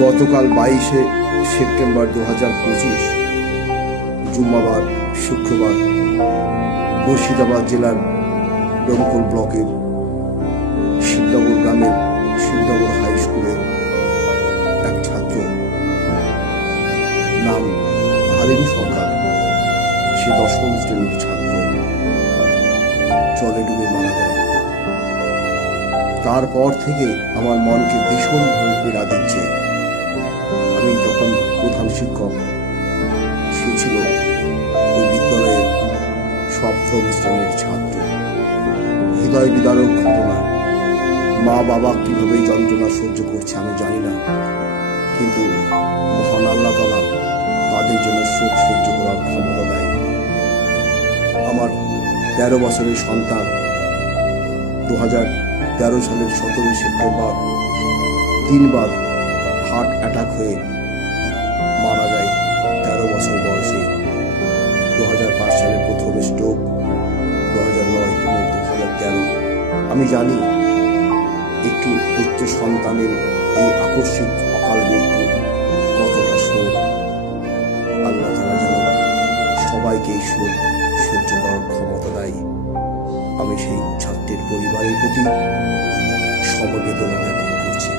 গতকাল বাইশে সেপ্টেম্বর দু হাজার পঁচিশ, জুম্মাবার, শুক্রবার মুর্শিদাবাদ জেলার ডোমকল ব্লকের শিবনগর গ্রামের শিবনগর হাই স্কুলের এক ছাত্র নাম হারিম সরকার। সে দশম শ্রেণির ছাত্র। জলে ডুবে মারা যায়। তারপর থেকে আমার মনকে ভীষণভাবে পীড়া দিচ্ছে। আমি তখন প্রধান শিক্ষক। সে ছিল ওই বিদ্যালয়ের সপ্তম শ্রেণির ছাত্র। হৃদয় বিদারক ঘটনা। মা বাবা কীভাবে যন্ত্রণা সহ্য করছে আমি জানি না। কিন্তু মহান আল্লাহ তালা তাদের জন্য সুখ সহ্য করার ক্ষমতা দেয়। আমার তেরো বছরের সন্তান দু হাজার তেরো সালের সতেরোই সেপ্টেম্বর তিনবার হার্ট অ্যাটাক হয়ে মারা যায় তেরো বছর বয়সে। দু হাজার পাঁচ সালে প্রথম স্ট্রোক দু হাজার নয় এবং দু হাজার তেরো। আমি জানি একটি পুত্র সন্তানের এই আকস্মিক অকাল মৃত্যু কতটা শোক আল্লাহ তালা যেন সবাইকে শোক সহ্য করার ক্ষমতা দেয়। আমি সেই ছাত্রের পরিবারের প্রতি সমবেদনা জ্ঞাপন করছি।